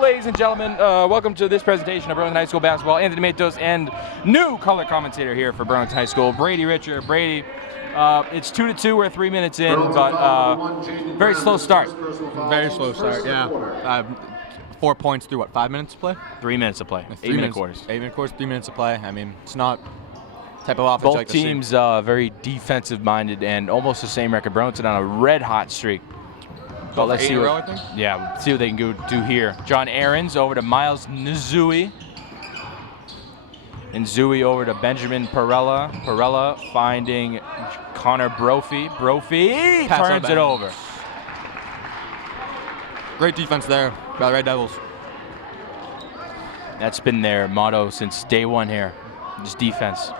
ladies and gentlemen. Welcome to this presentation of Burlington High School basketball. Anthony Matos and new color commentator here for Burlington High School, Brady Richard. Brady, it's 2-2. We're 3 minutes in, but very slow start. Very slow start, yeah. 4 points through what, 5 minutes to play? 3 minutes to play. 8-minute quarters. 8-minute quarters, 3 minutes to play. I mean, it's not type of offense both like to see. teams very defensive-minded and almost the same record. Burlington on a red-hot streak. But let's see what, I think? Yeah, see what they can do here. John Ahrens over to Miles Nzui. Nzui over to Benjamin Perella. Perella finding Connor Brophy. Brophy turns it over. Great defense there by the Red Devils. That's been their motto since day one here, just defense.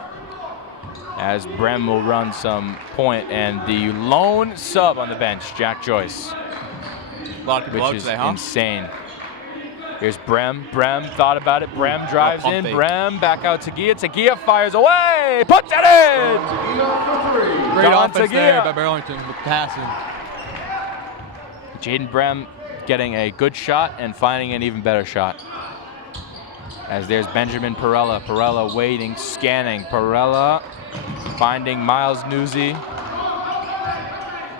As Brem will run some point, and the lone sub on the bench, Jack Joyce. A lot of people which out is today, huh? insane. Here's Brem. Brem thought about it. Brem drives in. fake. Brem back out to Gia. Tagia fires away. Puts it in. Great Don offense Tagia. there by Burlington with passing. Jaden Brem getting a good shot and finding an even better shot. As there's Benjamin Perella. Perella waiting, scanning. Perella finding Miles Newsy.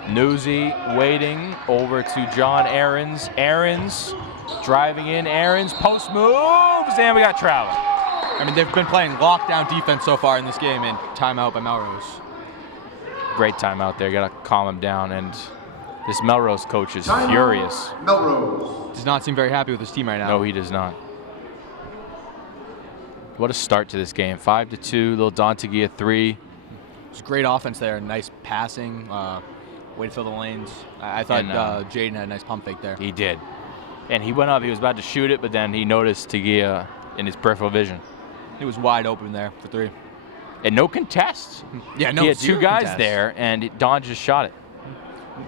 Newsy waiting over to John Ahrens. Ahrens driving in. Ahrens post moves, and we got travel. I mean, they've been playing lockdown defense so far in this game, and timeout by Melrose. Great timeout there. Got to calm him down, and this Melrose coach is furious. Melrose Does not seem very happy with his team right now. No, he does not. What a start to this game. 5-2. Little Don Tagia 3. It's great offense there. Nice passing. Way to fill the lanes. I thought Jaden had a nice pump fake there. He did. And he went up. He was about to shoot it, but then he noticed Tagia in his peripheral vision. He was wide open there for three. And no contests. Yeah, no. He had two zero guys contests. there, and Don just shot it.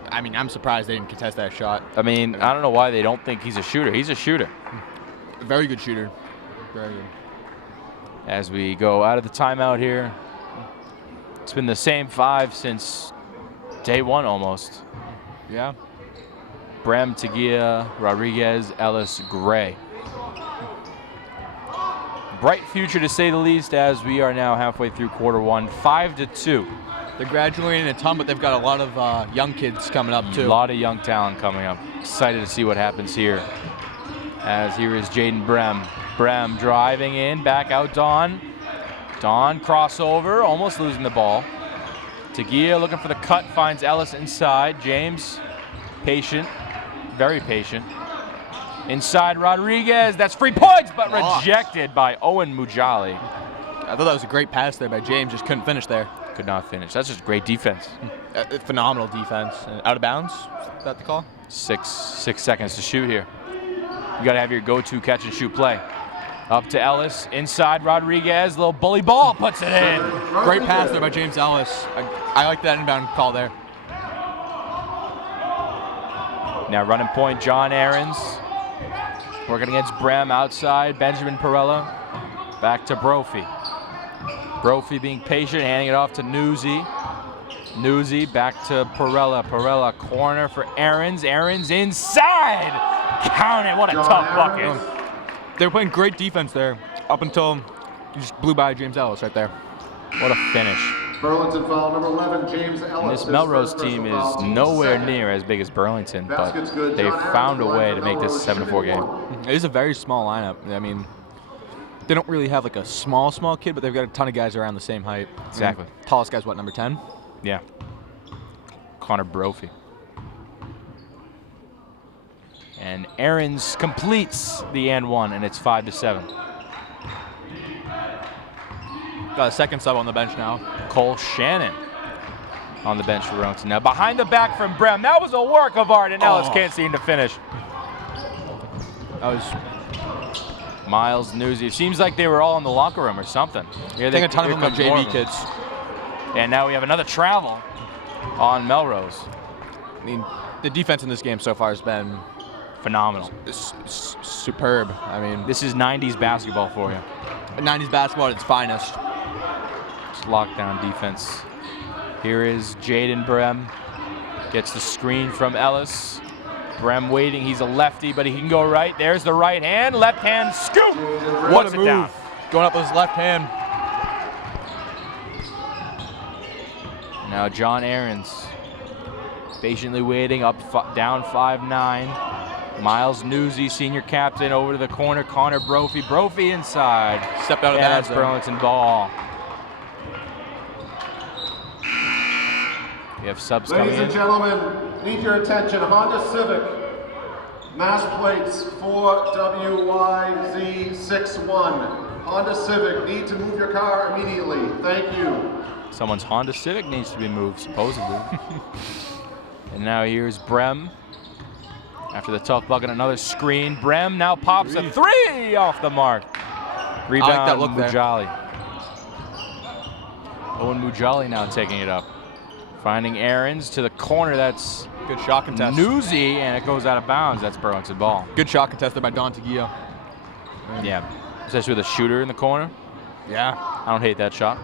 I mean, I'm surprised they didn't contest that shot. I mean, I don't know why they don't think he's a shooter. He's a shooter. Very good shooter. Very good. As we go out of the timeout here, it's been the same five since day one almost. Yeah. Brem, Tagia, Rodriguez, Ellis, Gray. Bright future to say the least, as we are now halfway through quarter one, 5-2. They're graduating a ton, but they've got a lot of young kids coming up too. A lot of young talent coming up. Excited to see what happens here. As here is Jaden Brem. Brem driving in, back out Don. Don crossover, almost losing the ball. Tagia looking for the cut, finds Ellis inside. James, patient, very patient. Inside Rodriguez, that's 3 points, but rejected by Owen Mujali. I thought that was a great pass there by James, just couldn't finish there. Could not finish. That's just great defense. Phenomenal defense. Out of bounds, is that the call? 6 seconds to shoot here. You gotta have your go-to catch and shoot play. Up to Ellis, inside Rodriguez, little bully ball, puts it in. Great pass there by James Ellis. I like that inbound call there. Now running point, John Ahrens. Working against Brem outside, Benjamin Perella. Back to Brophy. Brophy being patient, handing it off to Newsy. Newsy back to Perella. Perella corner for Ahrens. Ahrens inside. Count it, what a tough bucket. They were playing great defense there up until you just blew by James Ellis right there. What a finish. Burlington foul number 11, James Ellis. And this Melrose team is nowhere near as big as Burlington, but they found a way to make this a 7-4 game. It is a very small lineup. I mean, they don't really have like a small kid, but they've got a ton of guys around the same height. Exactly. I mean, tallest guy's what, number 10? Yeah. Connor Brophy. And Ahrens completes the and one, and it's 5-7. Got a second sub on the bench now. Cole Shannon on the bench for Burlington. Now behind the back from Brem. That was a work of art, and Ellis can't seem to finish. That was Miles Newsy. It seems like they were all in the locker room or something. I think a ton of them are JV kids. And now we have another travel on Melrose. I mean, the defense in this game so far has been phenomenal. Superb. I mean, this is 90s basketball for you. 90s basketball at its finest. It's lockdown defense. Here is Jaden Brem. Gets the screen from Ellis. Brem waiting. He's a lefty, but he can go right. There's the right hand. Left hand scoop. What Puts a it move. down. Going up with his left hand. Now John Aarons patiently waiting, down 5-9. Miles Newsy, senior captain, over to the corner. Connor Brophy. Brophy inside. Stepped out of and bounds. that's Burlington ball. We have subs coming Ladies in. and gentlemen, need your attention. Honda Civic, mass plates 4WYZ61. Honda Civic, need to move your car immediately. Thank you. Someone's Honda Civic needs to be moved, supposedly. And now here's Brem. After the tough bucket, another screen. Brem now pops a three off the mark. Rebound, I like that look there. Mujali. Owen Mujali now taking it up. Finding Aarons to the corner. That's Good shot contest. Newsy, and it goes out of bounds. That's Burlington ball. Good shot contested by Don Taguillo. Yeah, especially with a shooter in the corner. Yeah. I don't hate that shot.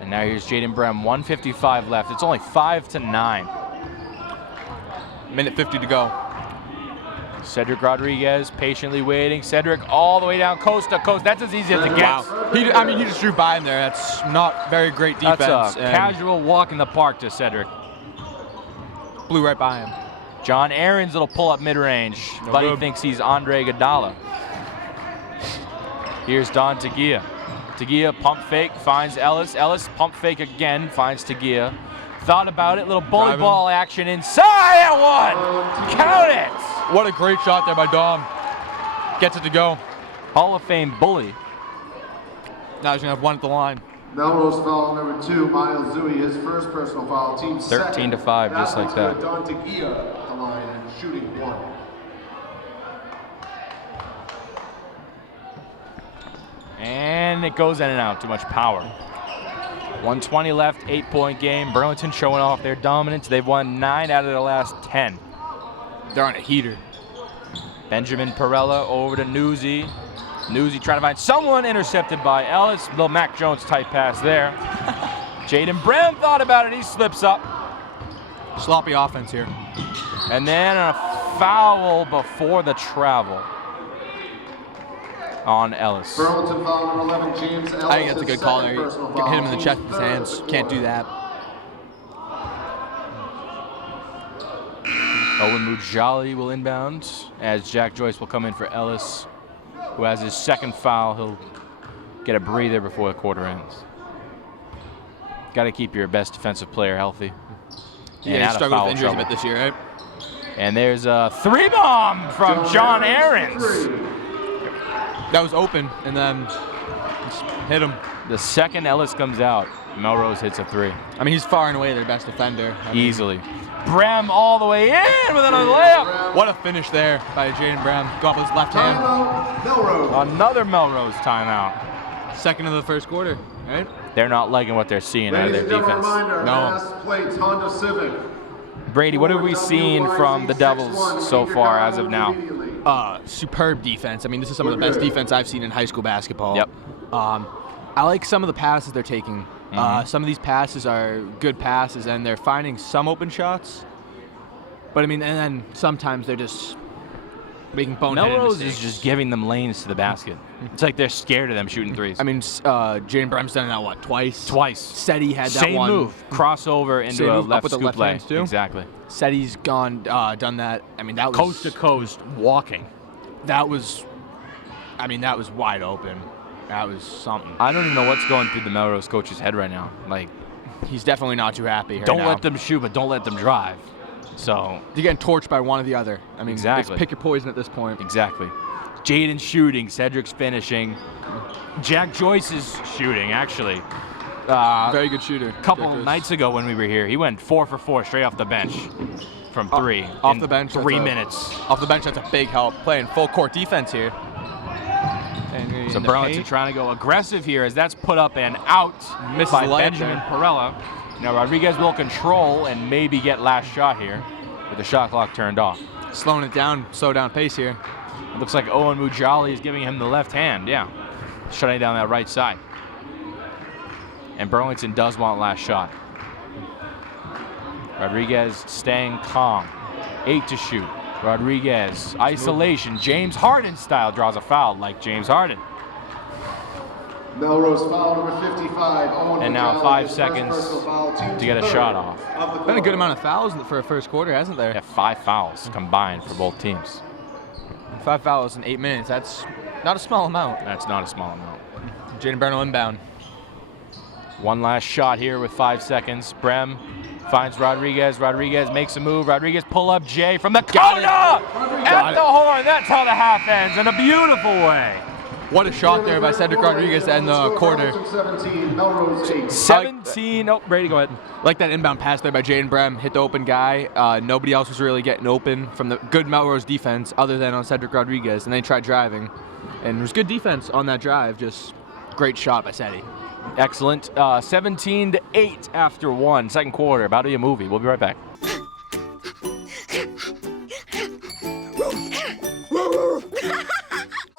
And now here's Jaden Brem, 1:55 left. It's only 5-9. Minute 50 to go. Cedric Rodriguez patiently waiting. Cedric all the way down coast to coast. That's as easy as it gets. Wow. He just drew by him there. That's not very great defense. That's a and casual walk in the park to Cedric. blew right by him. John Aarons, little pull-up mid-range, No but he good. thinks he's Andre Iguodala. Here's Don Taguillo. Taguillo pump fake, finds Ellis. Ellis pump fake again, finds Taguillo. Thought about it, little bully Driving. ball action inside at one. Count it. What a great shot there by Dom. Gets it to go. Hall of Fame bully. Now he's going to have one at the line. Melrose foul number 2, Miles Zui, his first personal foul. Team 13-5, just like that. Don Taguillo at the line and shooting 1. And it goes in and out, too much power. 1:20 left, 8-point game. Burlington showing off their dominance. They've won 9 out of their last 10. They're on a heater. Benjamin Perella over to Newsy. Newsy trying to find someone, intercepted by Ellis. Little Mac Jones type pass there. Jaden Brem thought about it, he slips up. Sloppy offense here. And then a foul before the travel on Ellis. Burlington foul number 11, James Ellis. I think that's a his good call second there. personal Hit foul. him in the Team chest with his hands. Can't do that. Owen Mujali will inbound as Jack Joyce will come in for Ellis, who has his second foul. He'll get a breather before the quarter ends. Got to keep your best defensive player healthy. Yeah, he out of struggled foul with injuries a trouble. bit this year, right? And there's a three bomb from John Aarons. That was open, and then just hit him. The second Ellis comes out, Melrose hits a three. I mean, he's far and away their best defender. I mean, Easily. Brem all the way in with another layup. what a finish there by Jaden Brem. Go up with his left hand. Timeout, Melrose. Another Melrose timeout. Second of the first quarter, right? They're not liking what they're seeing out of Ladies their and gentlemen, defense. reminder, No. mass plates, Honda Civic. Brady, what have we seen from the Devils so far as of now? Superb defense. I mean, this is some of the best defense I've seen in high school basketball. Yep. I like some of the passes they're taking. Some of these passes are good passes, and they're finding some open shots. But I mean, and then sometimes they're just making boneheaded Melrose mistakes. is just giving them lanes to the basket. It's like they're scared of them shooting threes. I mean, Jaden Brem's done that, what, twice? Twice. Said he had that Same one. move. Crossover into Same a move, up left with the scoop left lay. hands, too? Exactly. Said he's done that. I mean, that was Coast to coast, walking. That was wide open. That was something. I don't even know what's going through the Melrose coach's head right now. Like, He's definitely not too happy. Right don't now. let them shoot, but don't let them drive. So, You're getting torched by one or the other. I mean, Exactly. it's pick your poison at this point. exactly. Jaden shooting, Cedric's finishing. Jack Joyce is shooting, actually. Very good shooter. A couple Jack Joyce. nights ago when we were here, he went 4 for 4 straight off the bench from three. Off in the bench, 3 that's a- minutes. Off the bench, that's a big help. Playing full court defense here. And So in the Burlington paint. trying to go aggressive here as that's put up and out Misses by the layup Benjamin there. Perella. Now Rodriguez will control and maybe get last shot here with the shot clock turned off. Slowing it down, slow down pace here. It looks like Owen Mujali is giving him the left hand, yeah. Shutting down that right side. And Burlington does want last shot. Rodriguez staying calm. 8 to shoot. Rodriguez, isolation. James Harden style draws a foul like James Harden. Melrose foul number 55. And now 5 seconds to get a shot off. Been a good amount of fouls for a first quarter, hasn't there? Yeah, 5 fouls combined for both teams. 5 fouls in 8 minutes. That's not a small amount. That's not a small amount. Jaden Brown inbound. One last shot here with 5 seconds. Brem finds Rodriguez. Rodriguez makes a move. Rodriguez pull up Jay from the corner at the horn. That's how the half ends in a beautiful way. What a shot there by Cedric Rodriguez to end the quarter. 17, Melrose 8. 17. Oh, Brady, go ahead. Like that inbound pass there by Jaden Brem, hit the open guy. Nobody else was really getting open from the good Melrose defense other than on Cedric Rodriguez. And they tried driving. And it was good defense on that drive. Just great shot by Ceddy. Excellent. 17 to 8 after 1. Second quarter. About to be a movie. We'll be right back.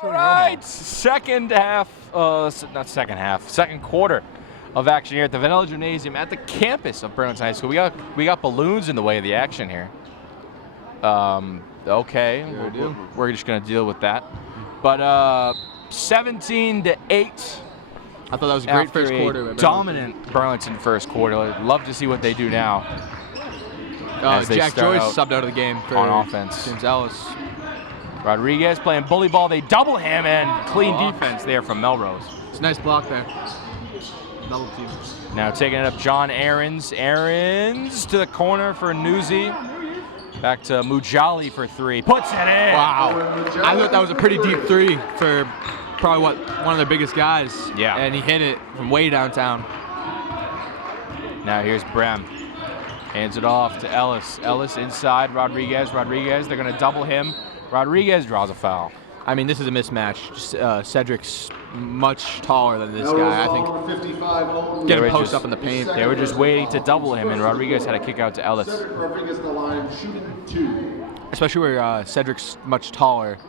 All right, second quarter of action here at the Vanilla Gymnasium at the campus of Burlington High School. We got balloons in the way of the action here. Okay, we're just gonna deal with that. But 17 to 8. I thought that was a great first quarter. Dominant Burlington first quarter. I'd love to see what they do now. Jack Joyce subbed out of the game for on offense. James Ellis. Rodriguez playing bully ball. They double him, and clean defense there from Melrose. It's a nice block there. Double team. Now taking it up, John Ahrens. Ahrens to the corner for Newsy. Back to Mujali for 3. Puts it in. Wow. I thought that was a pretty deep 3 for probably one of their biggest guys. Yeah. And he hit it from way downtown. Now here's Brem. Hands it off to Ellis. Ellis inside Rodriguez. Rodriguez, they're going to double him. Rodriguez draws a foul. I mean, this is a mismatch. Cedric's much taller than this guy. I think get him post up in the paint. They were just waiting to double him, and Rodriguez had a kick out to Ellis. Cedric Rodriguez in the line, shooting 2. Especially where Cedric's much taller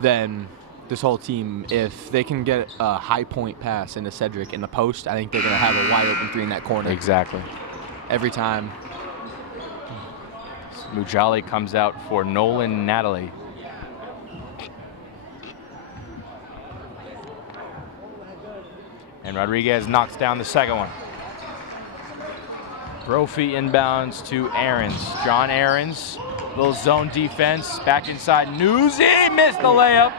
than this whole team. If they can get a high point pass into Cedric in the post, I think they're going to have a wide open 3 in that corner. Exactly. Every time. Mujali comes out for Nolan Natalie. And Rodriguez knocks down the second one. Brophy inbounds to Ahrens. John Ahrens, little zone defense, back inside. Newsy missed the layup.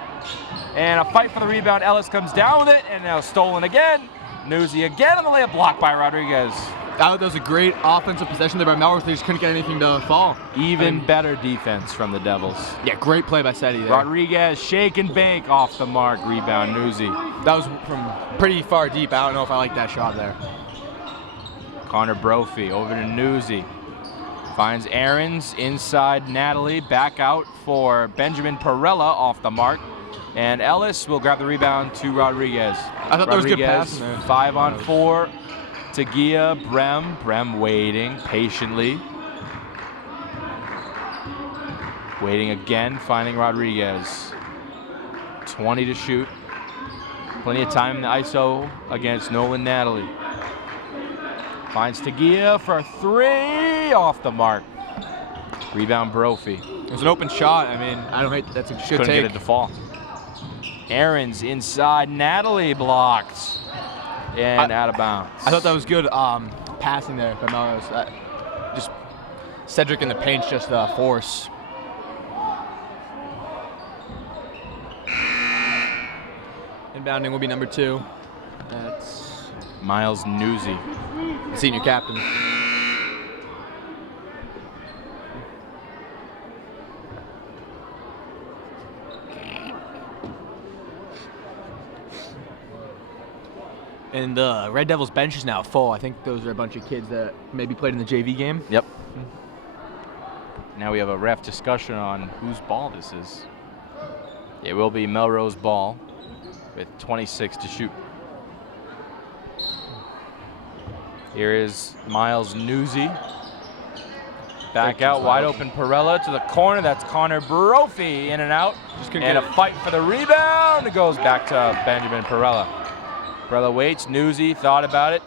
And a fight for the rebound. Ellis comes down with it, and now stolen again. Newsy again on the layup, blocked by Rodriguez. That was a great offensive possession there by Melrose. They just couldn't get anything to fall. Even better defense from the Devils. Yeah, great play by Ceddy there. Rodriguez, shake and bake off the mark, rebound, Newsy. That was from pretty far deep. I don't know if I like that shot there. Connor Brophy over to Newsy. Finds Ahrens inside Natalie, back out for Benjamin Perella off the mark. And Ellis will grab the rebound to Rodriguez. I thought that was good passing there. 5 on 4. Tagia, Brem waiting patiently. Waiting again, finding Rodriguez. 20 to shoot. Plenty of time in the ISO against Nolan Natalie. Finds Tagia for 3, off the mark. Rebound Brophy. It was an open shot. I mean, I don't think that's a good Couldn't take. get it to fall. Ahrens inside, Natalie blocked. And out of bounds. I thought that was good passing there by Melrose. Just Cedric in the paint's just a force. Inbounding will be number 2. That's Miles Newsy. senior captain. And the Red Devils bench is now full. I think those are a bunch of kids that maybe played in the JV game. Yep. Now we have a ref discussion on whose ball this is. It will be Melrose ball with 26 to shoot. Here is Miles Newsy. Back out, wide open Perella to the corner. That's Connor Brophy in and out. And a fight for the rebound. It goes back to Benjamin Perella. Perella waits. Newsy thought about it.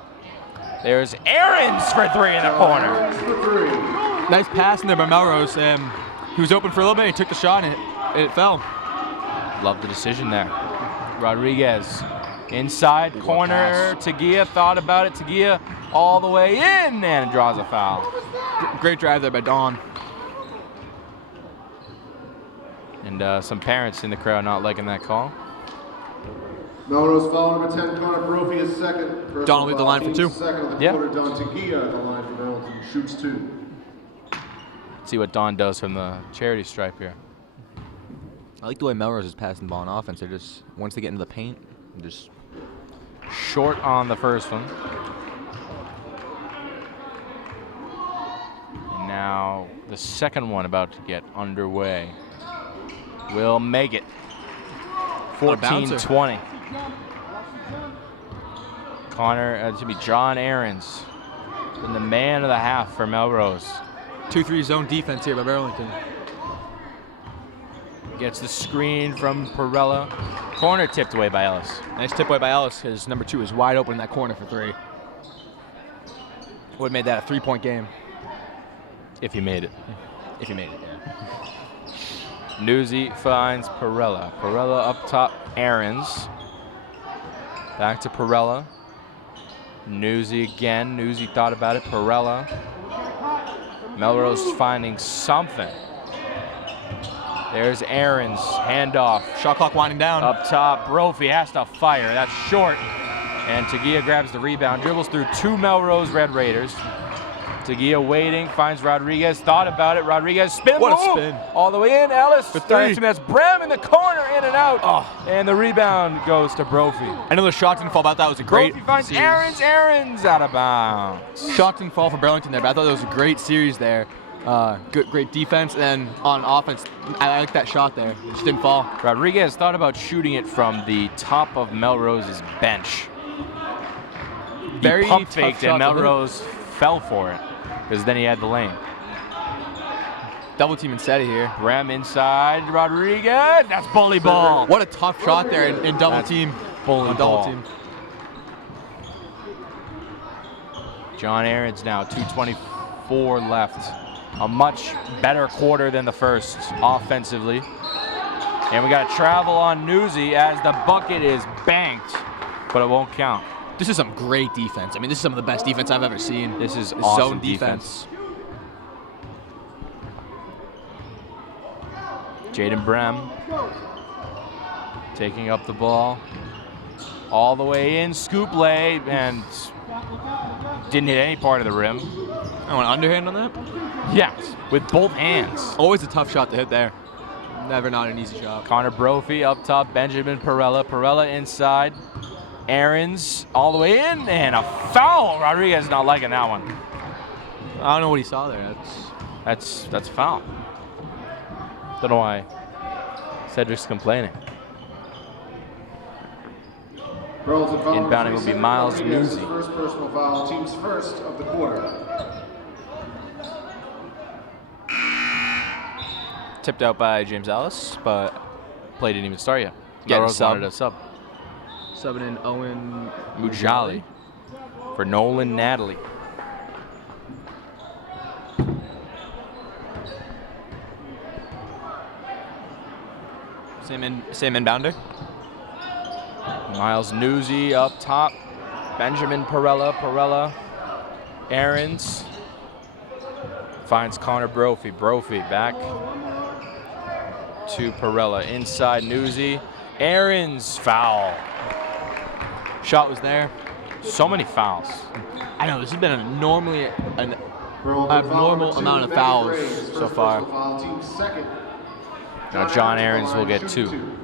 There's Aarons for 3 in the corner. Aarons for 3. Nice pass in there by Melrose. He was open for a little bit. He took the shot and it fell. Love the decision there. Rodriguez inside corner. Tagia thought about it. Tagia all the way in and draws a foul. Great drive there by Don. And some parents in the crowd not liking that call. Melrose foul number 10, Connor Brophy is second. Don will lead the line for 2. Second of the quarter, Don Tagia at the line for Burlington, shoots 2. See what Don does from the charity stripe here. I like the way Melrose is passing the ball on offense. They're just, once they get into the paint, just short on the first one. And now the second one about to get underway. Will make it. 14-20. Connor, it should be John Aarons, and the man of the half for Melrose. 2-3 zone defense here by Burlington. Gets the screen from Perella. Corner tipped away by Ellis. Nice tip away by Ellis because number 2 is wide open in that corner for 3. Would have made that a 3-point game. If he made it. If he made it, yeah. Newsy finds Perella. Perella up top, Aarons. Back to Perella. Newsy again. Newsy thought about it. Perella. Melrose finding something. There's Aarons. Handoff. Shot clock winding down. Up top, Brophy has to fire. That's short. And Tagia grabs the rebound. Dribbles through 2 Melrose Red Raiders. Tagia waiting, finds Rodriguez, thought about it. Rodriguez spin. What a move. spin. All the way in. Ellis For 3. That's Brem in the corner, in and out. Oh. And the rebound goes to Brophy. I know the shot didn't fall, but that was a great Brophy finds series. Aarons out of bounds. Shot didn't fall for Burlington there, but I thought that was a great series there. Great defense, and then on offense, I like that shot there. It just didn't fall. Rodriguez thought about shooting it from the top of Melrose's bench. Very he pump tough faked shot and to hit. Melrose fell for it because then he had the lane. Double team Insetti here. Brem inside, Rodriguez. That's bully ball. What a tough shot there in double That's team. bully on ball. double team. John Aarons now, 2:24 left. A much better quarter than the first offensively. And we got to travel on Newsy as the bucket is banked, but it won't count. This is some great defense. I mean, this is some of the best defense I've ever seen. This is awesome zone defense. Jaden Brem taking up the ball. All the way in, scoop lay, and didn't hit any part of the rim. I want an underhand on that? Yes, with both hands. Always a tough shot to hit there. Never not an easy shot. Connor Brophy up top, Benjamin Perella. Perella inside. Aarons all the way in, and a foul. Rodriguez not liking that one. I don't know what he saw there. That's a foul. Don't know why Cedric's complaining. Burlington foul number Inbounding will be 37, Miles Rodriguez, Newsy. First personal foul, team's first of the quarter. Tipped out by James Ellis, but Play didn't even start yet. Getting Melrose sub. wanted a sub. subbing in Owen Mujali for Nolan Natalie. Same inbounder. Miles Newsy up top. Benjamin Perella. Aarons finds Connor Brophy. Brophy back to Perella. Inside Newsy. Aarons foul. Shot was there. So many fouls. I know, this has been an abnormal Burlington amount of foul fouls number 2, so first far. personal foul, team's second. Now John Aarons will get shoots 2.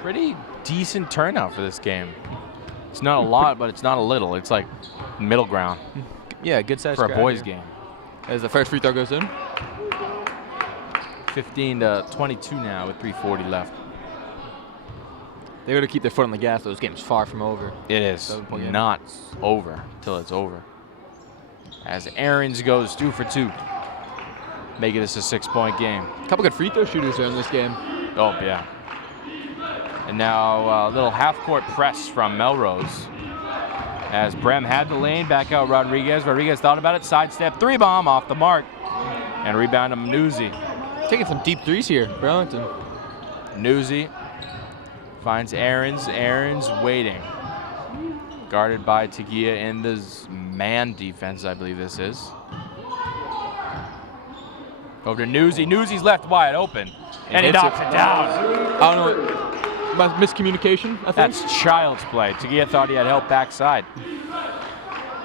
Pretty decent turnout for this game. It's not a lot, but it's not a little. It's like middle ground Yeah, good size for a crowd boys here. game. As the first free throw goes in. 15-22 now with 3:40 left. They got to keep their foot on the gas. Those games far from over. It is 7-point game. not over till it's over. As Aarons goes 2 for 2, making this a 6-point game. A couple good free throw shooters there in this game. Oh yeah. And now a little half-court press from Melrose. As Brem had the lane, back out Rodriguez. Rodriguez thought about it, sidestep, 3-bomb off the mark. And rebound to Newsy. Taking some deep threes here, Burlington. Newsy finds Aarons. Aarons waiting. Guarded by Tagia in the man defense, I believe this is. Over to Newsy. Newsy's left wide open. And he knocks it down. I don't know. Miscommunication, I think. That's child's play. Tagia thought he had help backside.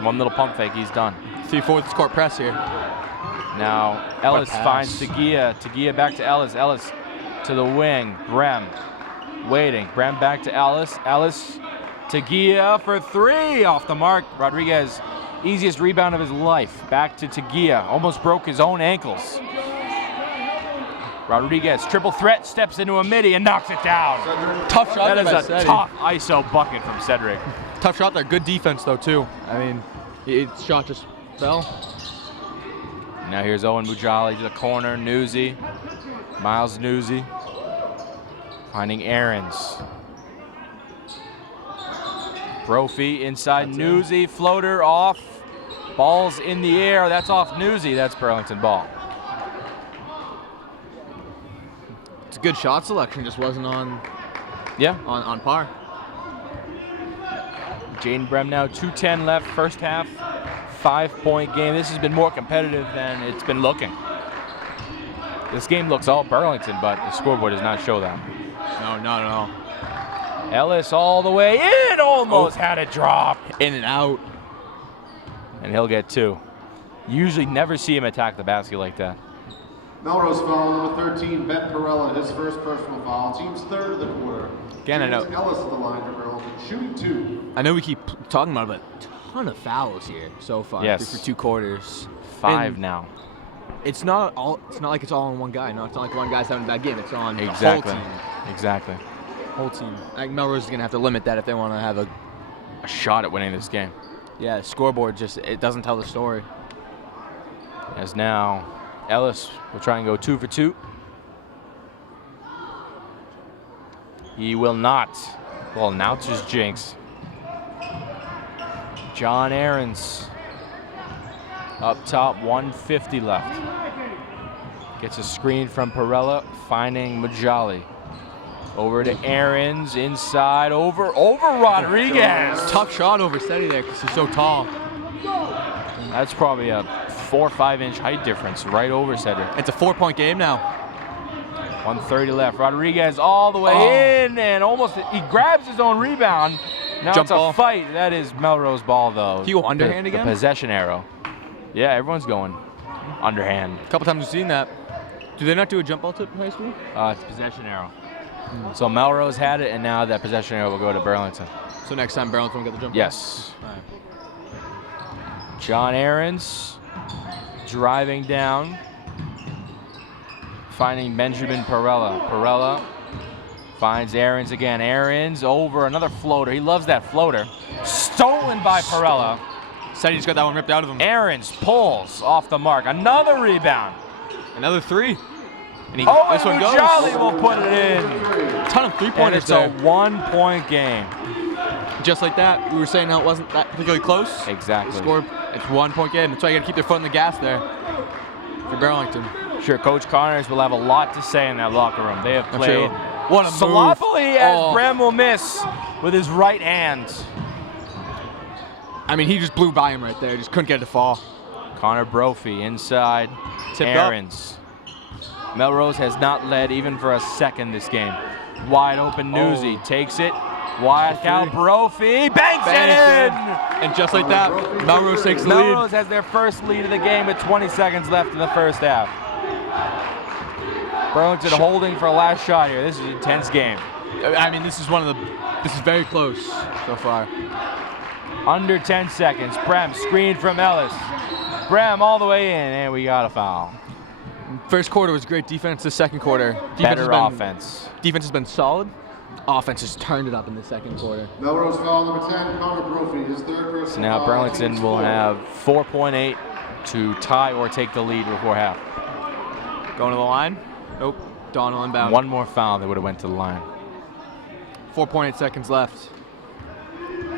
One little pump fake, he's done. 3/4 court press here. Now Ellis finds Tagia. Tagia back to Ellis. Ellis to the wing. Brem waiting. Brem back to Ellis. Ellis, Tagia for 3 off the mark. Rodriguez, easiest rebound of his life. Back to Tagia. Almost broke his own ankles. Rodriguez, triple threat, steps into a midi and knocks it down. Tough shot. That is a tough ISO bucket from Cedric. Tough shot there. Good defense, though, too. I mean, his shot just fell. Now here's Owen Mujali to the corner. Newsy. Miles Newsy. Finding Aarons. Brophy inside Newsy. Floater off. Ball's in the air. That's off Newsy. That's Burlington ball. It's a good shot selection. Just wasn't on. Yeah. On par. Jaden Brem now 2:10 left. First half. 5-point game. This has been more competitive than it's been looking. This game looks all Burlington, but the scoreboard does not show that. No, not at all. Ellis all the way in, almost had it drop. In and out. And he'll get 2. Usually never see him attack the basket like that. Melrose foul number 13, Ben Perella, his first personal foul. Team's third of the quarter. Again, I know. Ellis at the line for Burlington, shooting 2. I know we keep talking about it, but a ton of fouls here so far. Yes. For 2 quarters. 5 and now. It's not all. It's not like it's all on one guy. No, it's not like one guy's having a bad game. It's on Exactly. the whole team. Exactly. Whole team. I think Melrose is gonna have to limit that if they want to have A shot at winning this game. the scoreboard. Just it doesn't tell the story. As now Ellis will try and go 2 for 2. He will not. Well, announcer's jinx. John Aarons up top, 150 left. Gets a screen from Perella, finding Mujali. Over to Aarons, inside, over Rodriguez. Tough shot over Steady there because he's so tall. That's probably a 4 or 5 inch height difference right over Cedric. It's a 4-point game now. 1:30 left. Rodriguez all the way in and almost, he grabs his own rebound. Now Jump it's a ball. fight. That is Melrose ball though. He go underhand the again? possession arrow. Yeah, everyone's going underhand. A couple times we've seen that. Do they not do a jump ball tip in high school? It's possession arrow. So Melrose had it and now that possession arrow will go to Burlington. So next time Burlington will get the jump ball? Yes. All right. John Aarons driving down. Finding Benjamin Perella. Perella finds Aarons again. Aarons over another floater. He loves that floater. Stolen by Perella. Said he just got that one ripped out of him. Aarons pulls off the mark. Another rebound. Another 3. And This one goes. Jolly will put it in. Ton of 3-pointers And it's there. a 1-point game. Just like that. We were saying how it wasn't that particularly close. Exactly. The score, it's 1-point game. That's why you got to keep their foot on the gas there for Burlington. Sure, Coach Connors will have a lot to say in that locker room. They have played What a move. sloppily as Brem will miss with his right hand. I mean, he just blew by him right there. Just couldn't get it to fall. Connor Brophy inside. Tipped Aarons. Melrose has not led even for a second this game. Wide open Newsy takes it. Wide out Brophy banks it in. And just like that, Melrose takes the lead. Melrose has their first lead of the game with 20 seconds left in the first half. Burlington holding for a last shot here. This is an intense game. I mean, this is very close so far. Under 10 seconds. Brem screen from Ellis. Brem all the way in, and we got a foul. First quarter was great defense. The second quarter, Better offense. Defense has been solid. Offense has turned it up in the second quarter. Melrose foul number 10, Connor Brophy, his third personal So now foul. Burlington Team will score. have 4.8 to tie or take the lead before half. Going to the line? Nope. Donald inbound. One more foul, they would have went to the line. 4.8 seconds left.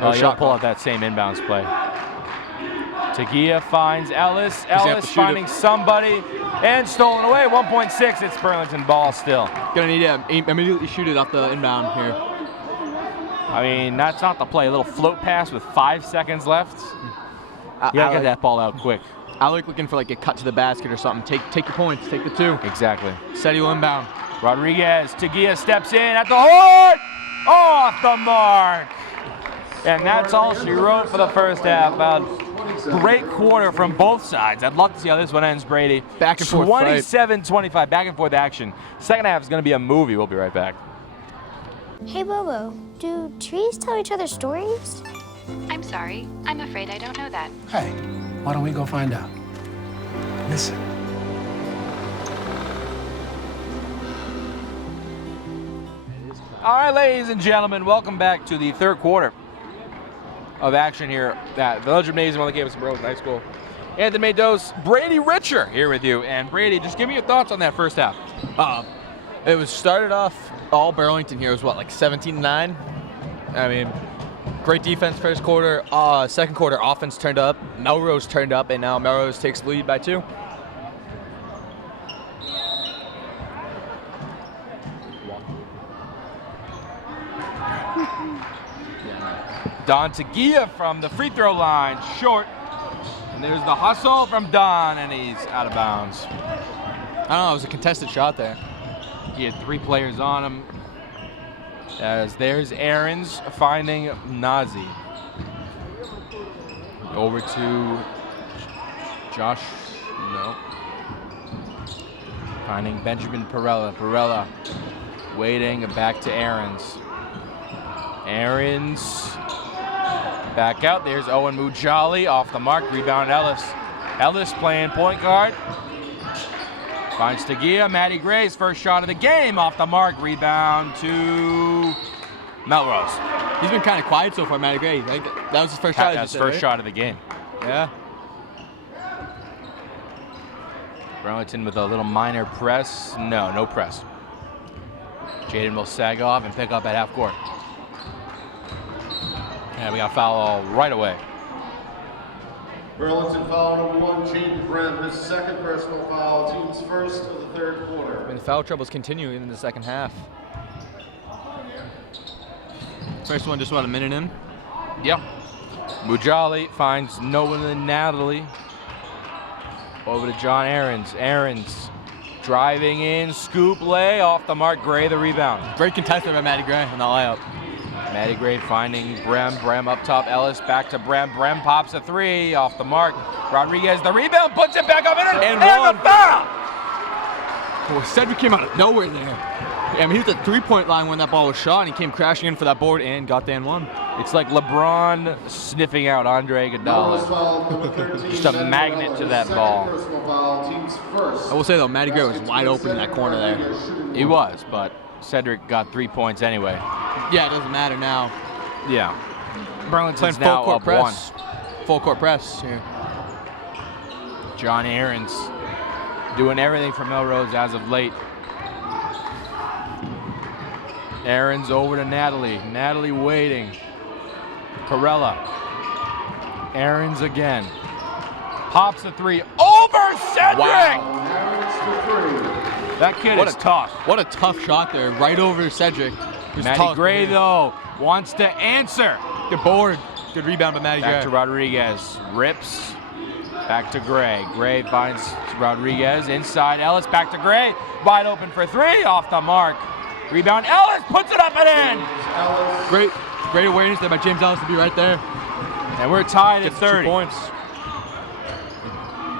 Oh, he'll pull out that same inbounds play. Tagia finds Ellis. Ellis finding somebody and stolen away. 1.6. It's Burlington ball still. Gonna need to immediately shoot it off the inbound here. I mean, that's not the play. A little float pass with 5 seconds left. You gotta get that ball out quick. I like looking for like a cut to the basket or something. Take your points. Take the 2. Exactly. Steady will inbound. Rodriguez. Tagia steps in at the horn. Off the mark. And that's all she wrote for the first half. Great quarter from both sides. I'd love to see how this one ends, Brady. Back and forth 27-25, back and forth action. Second half is going to be a movie. We'll be right back. Hey, Bobo, do trees tell each other stories? I'm sorry. I'm afraid I don't know that. Hey, why don't we go find out? Listen. All right, ladies and gentlemen, welcome back to the third quarter of action here at Village Gymnasium on the campus of Burlington High School. Anthony Matos, Brady Richer here with you. And Brady, just give me your thoughts on that first half. It was started off all Burlington here was what, like 17-9? I mean, great defense first quarter. Second quarter, offense turned up. Melrose turned up, and now Melrose takes the lead by 2. Don Tagia from the free throw line, short. And there's the hustle from Don, and he's out of bounds. I don't know, it was a contested shot there. He had 3 players on him. As there's Aarons finding Nazi. Over to Josh, no. Finding Benjamin Perella. Perella waiting, back to Aarons. Aarons back out. There's Owen Mujali off the mark. Rebound Ellis. Ellis playing point guard. Finds Tagia. Matty Gray's first shot of the game off the mark. Rebound to Melrose. He's been kind of quiet so far, Matty Gray. I think that was his first shot. That's his first shot of the game. Yeah. Burlington with a little minor press. No press. Jaden will sag off and pick up at half court. And we got a foul right away. Burlington foul number 1, Jaden Brem, his second personal foul, team's first of the third quarter. And the foul troubles continue in the second half. First one just about a minute in. Yep. Mujali finds Noah and Natalie. Over to John Aarons. Aarons driving in, scoop lay off the mark. Gray the rebound. Great contestant by Matty Gray on the layup. Matty Gray finding Brem. Brem up top. Ellis back to Brem. Brem pops a 3 off the mark. Rodriguez the rebound, puts it back up in it, and the foul! Boy, Cedric came out of nowhere there. I mean, he was at the 3-point line when that ball was shot, and he came crashing in for that board and got the N1. It's like LeBron sniffing out Andre Iguodala. Just a magnet to that ball. I will say, though, Matty Gray was wide open in that corner there. He was, but Cedric got 3 points anyway. Yeah, it doesn't matter now. Yeah. Burlington's Playing now up 1. Full court press here. John Aarons doing everything for Melrose as of late. Aarons over to Natalie. Natalie waiting. Perella. Aarons again. Pops a 3 over Cedric! Wow. That kid is tough. What a tough shot there, right over Cedric. Matty Gray, though, wants to answer. Good board. Good rebound by Matty Gray. Back to Rodriguez. Rips. Back to Gray. Gray finds Rodriguez. Inside Ellis. Back to Gray. Wide open for 3. Off the mark. Rebound. Ellis puts it up and in. Great awareness there by James Ellis to be right there. And we're tied at 30. 2 points.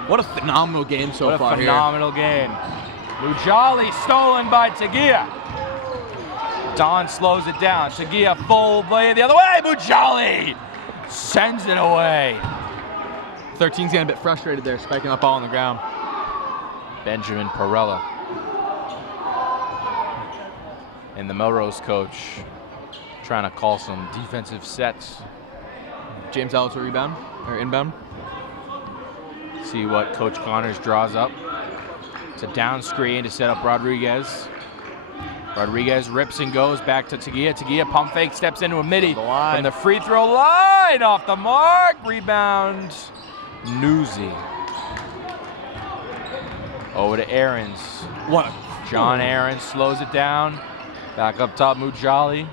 What a phenomenal game so far here. What a phenomenal game. Mujali stolen by Tagia. Don slows it down. Tagia full play the other way. Mujali sends it away. 13's getting a bit frustrated there, spiking that ball on the ground. Benjamin Perella. And the Melrose coach trying to call some defensive sets. James Ellis will rebound, or inbound. See what Coach Connors draws up. It's a down screen to set up Rodriguez. Rodriguez rips and goes back to Teguilla. Teguilla pump fake, steps into a midi The line. from the free throw line. Off the mark. Rebound. Newsy. Over to Aarons. What? John Aarons slows it down. Back up top, Mujali.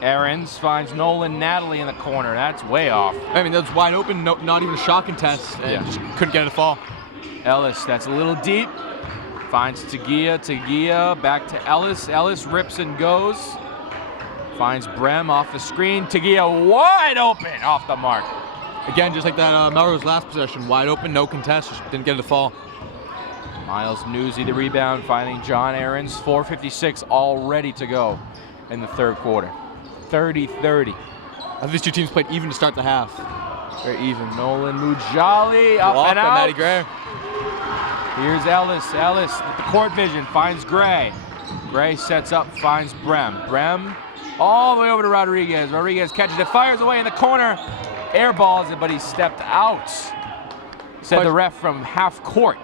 Aarons finds Nolan Natalie in the corner. That's way off. I mean, that's wide open, not even a shot contest. And Yeah. just couldn't get it to fall. Ellis, that's a little deep. Finds Teguilla. Teguilla back to Ellis. Ellis rips and goes. Finds Brem off the screen. Teguilla wide open off the mark. Again, just like that Melrose last possession, wide open, no contest, just didn't get it to fall. Miles Newsy the rebound, finding John Aarons. 4:56 all ready to go in the third quarter. 30-30. I think these two teams played even to start the half. Very even. Nolan Mujali up Blocked and by out. Matty Gray. Here's Ellis. Ellis with the court vision finds Gray. Gray sets up, finds Brem. Brem all the way over to Rodriguez. Rodriguez catches it, fires away in the corner. Airballs it, but he stepped out. Said the ref from half court.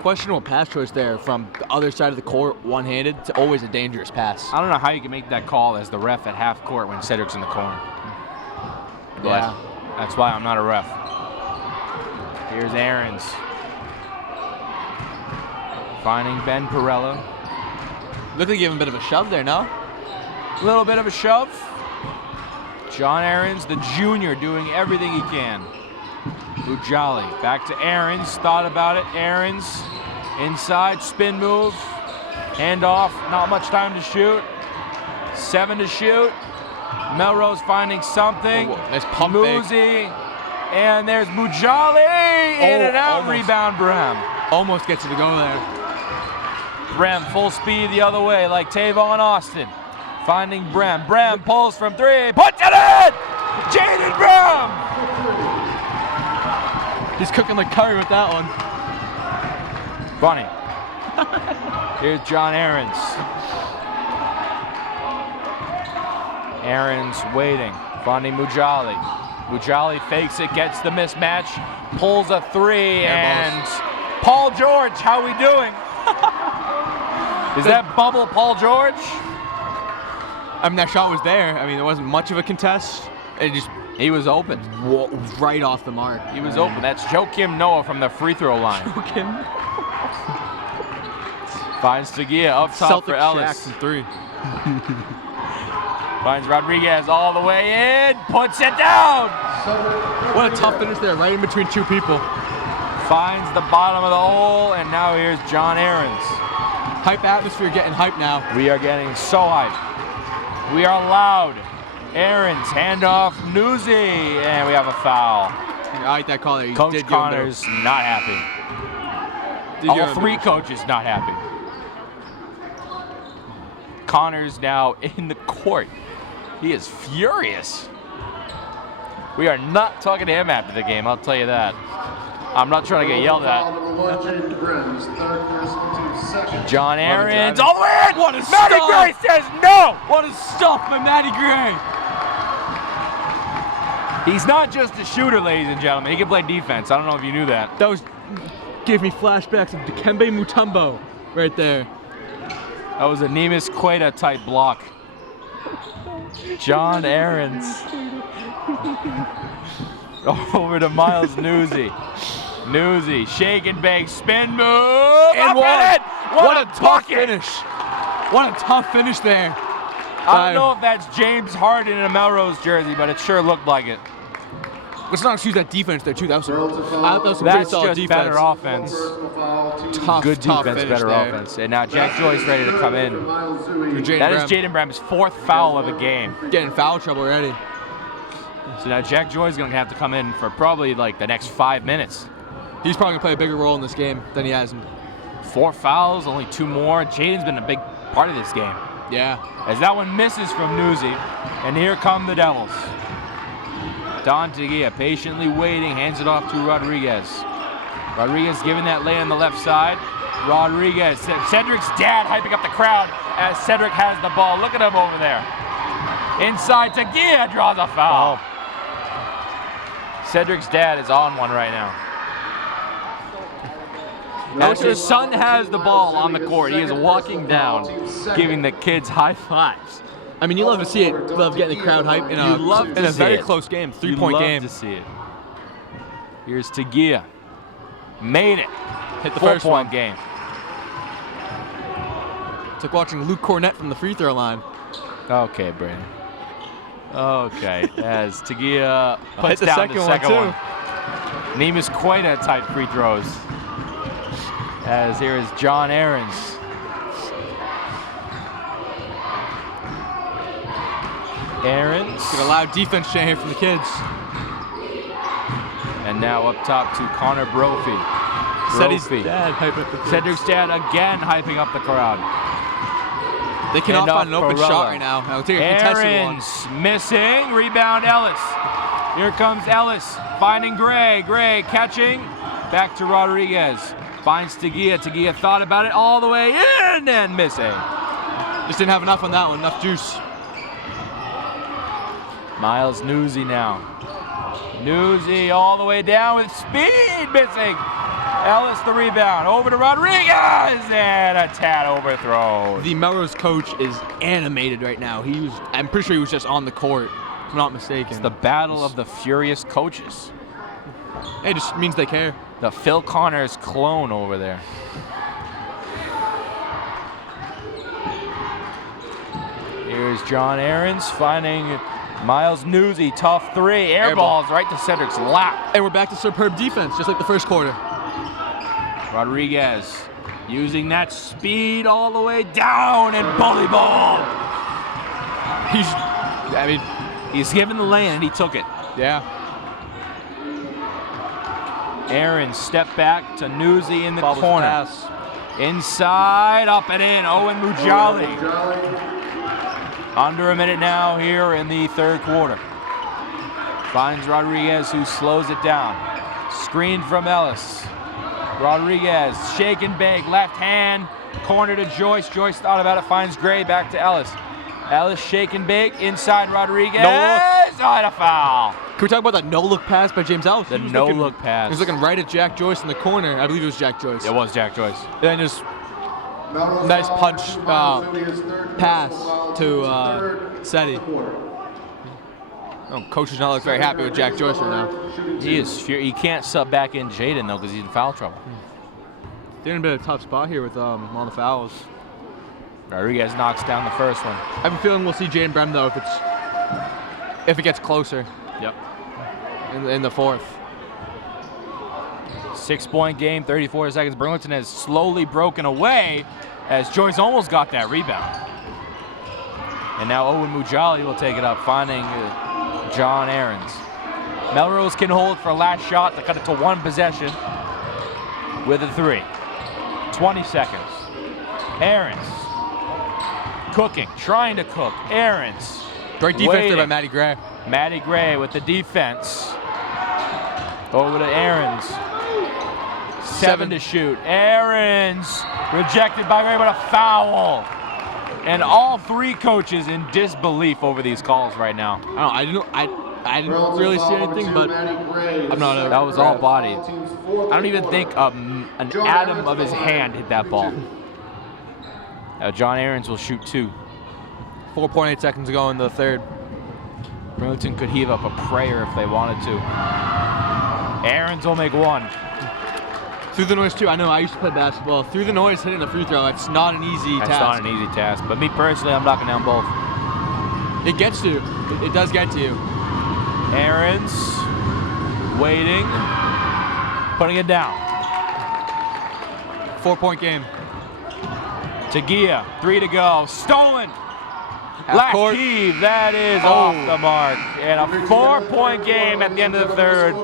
Questionable pass choice there from the other side of the court, one-handed. It's always a dangerous pass. I don't know how you can make that call as the ref at half court when Cedric's in the corner. But Yeah. that's why I'm not a ref. Here's Aarons. Finding Ben Perella. Looked like he gave him a bit of a shove there, no? A little bit of a shove. John Aarons, the junior, doing everything he can. Ujali back to Aarons. Thought about it. Aarons inside, spin move, hand off. Not much time to shoot. 7 to shoot. Melrose finding something. Oh, nice pump fake. Muzi, and there's Mujali. In and out. Almost. Rebound, Brem. Almost gets it to go there. Brem full speed the other way like Tavon Austin. Finding Brem. Brem pulls from 3. Puts it in! Jaden Brem! He's cooking like curry with that one. Funny. Here's John Aarons. Aarons waiting. Finding Mujali. Mujali fakes it, gets the mismatch, pulls a 3, and Paul George, how we doing? Is that bubble Paul George? I mean, that shot was there. I mean, there wasn't much of a contest. It just He was open. right off the mark. He was open. That's Joakim Noah from the free throw line. Finds Teguilla up top Celtic for Ellis. Jackson 3. Finds Rodriguez all the way in. Puts it down. What a tough finish there, right in between two people. Finds the bottom of the hole, and now here's John Aarons. Hype atmosphere getting hype now. We are getting so hyped. We are loud. Aarons, handoff, Newsy, and we have a foul. I like that call there. Coach did give him Connors not happy. Did give All him 3 a- coaches not happy. Connors now in the court. He is furious. We are not talking to him after the game, I'll tell you that. I'm not trying to get yelled at. John Aarons, all the way in! What a Matty stop! Gray says no! What a stop by Matty Gray! He's not just a shooter, ladies and gentlemen. He can play defense. I don't know if you knew that. That gave me flashbacks of Dikembe Mutombo right there. That was a Nemus Queta type block. John Aarons. Over to Miles Newsy. Newsy, shake and bake, spin move, And up one. and in. What a tough bucket. finish. What a tough finish there. I don't know if that's James Harden in a Melrose jersey, but it sure looked like it. Let's not excuse that defense there too. That was I thought that was some That's pretty solid just defense. better offense. Tough, Good tough defense, finish better there. offense. And now Jack Joyce ready to come in. That is Jaden Brem's 4th foul of the game. Getting foul trouble already. So now Jack Joyce is going to have to come in for probably like the next 5 minutes. He's probably gonna play a bigger role in this game than he has. 4 fouls, only 2 more. Jaden's been a big part of this game. Yeah. As that one misses from Newsy, and here come the Devils. Don Teguilla patiently waiting, hands it off to Rodriguez. Rodriguez giving that lay on the left side. Rodriguez, Cedric's dad hyping up the crowd as Cedric has the ball. Look at him over there. Inside, Teguilla draws a foul. Cedric's dad is on one right now. As his son has the ball on the court, he is walking down, giving the kids high fives. I mean, you love to see it. You love getting the crowd hype in a very close game, 3-point game. You love to see it. Here's Tagia. Made it. Hit the first 4-point one. game. It's like watching Luke Cornett from the free throw line. Okay, Brady. Okay, as Tagia Hit puts the down second the one, second too. one. Neema's quite at tight free throws. As here is John Aarons. Aarons. Get a loud defense chant here from the kids. And now up top to Connor Brophy. Cedric's Brophy. dad hyping up the kids. Cedric's dad again hyping up the crowd. They cannot And find an open Perella. shot right now. I'll take a contested one. Aarons missing. Rebound Ellis. Here comes Ellis finding Gray. Gray catching. Back to Rodriguez. Finds Tagia. Tagia thought about it all the way in and missing. Just didn't have enough on that one. Enough juice. Miles Newsy now. Newsy all the way down with speed, missing. Ellis the rebound, over to Rodriguez, and a tad overthrow. The Melrose coach is animated right now. I'm pretty sure he was just on the court, if I'm not mistaken. It's the battle of the furious coaches. It just means they care. The Phil Connors clone over there. Here's John Aarons finding Miles Newsy, tough three. Air balls right to Cedric's lap. And we're back to superb defense, just like the first quarter. Rodriguez using that speed all the way down and bully ball. He's given the lane and he took it. Yeah. Aaron step back to Newsy in the Bobbles corner. pass. Inside, up and in, Owen Mujali. Under a minute now here in the third quarter. Finds Rodriguez, who slows it down. Screen from Ellis. Rodriguez, shake and bake, left hand, corner to Joyce. Joyce thought about it, finds Gray, back to Ellis. Ellis shake and bake, inside Rodriguez. And a foul. Can we talk about that no-look pass by James Ellis? The no-look pass. He was looking right at Jack Joyce in the corner. I believe it was Jack Joyce. It was Jack Joyce. And then just nice punch pass to Seti. Coach does not look very happy with Jack Joyce right now. He is he can't sub back in Jaden though because he's in foul trouble. They're in a bit of a tough spot here with all the fouls. Rodriguez knocks down the first one. I have a feeling we'll see Jaden Brem though if it gets closer. Yep. In the fourth. 6-point game, 34 seconds. Burlington has slowly broken away as Joyce almost got that rebound. And now Owen Mujali will take it up, finding John Aarons. Melrose can hold for a last shot to cut it to one possession with a three. 20 seconds. Aarons cooking, trying to cook. Aarons. Great defense there by Matty Gray. Matty Gray with the defense. Over to Aarons. Seven to shoot. Aarons rejected by Gray, but a foul. And all three coaches in disbelief over these calls right now. I didn't really see anything, but I'm not a... That was all body. I don't even think an atom of his hand hit that ball. John Aarons will shoot two. 4.8 seconds ago in the third. Burlington could heave up a prayer if they wanted to. Aarons will make one. Through the noise too. I know I used to play basketball. Through the noise, hitting a free throw. It's not an easy task. That's not an easy task. But me personally, I'm knocking down both. It gets to you. It does get to you. Aarons waiting, putting it down. 4-point game. Tagia, 3 to go. Stolen. Half Last court. heave, that is off the mark. And a 4-point game at the end of the third.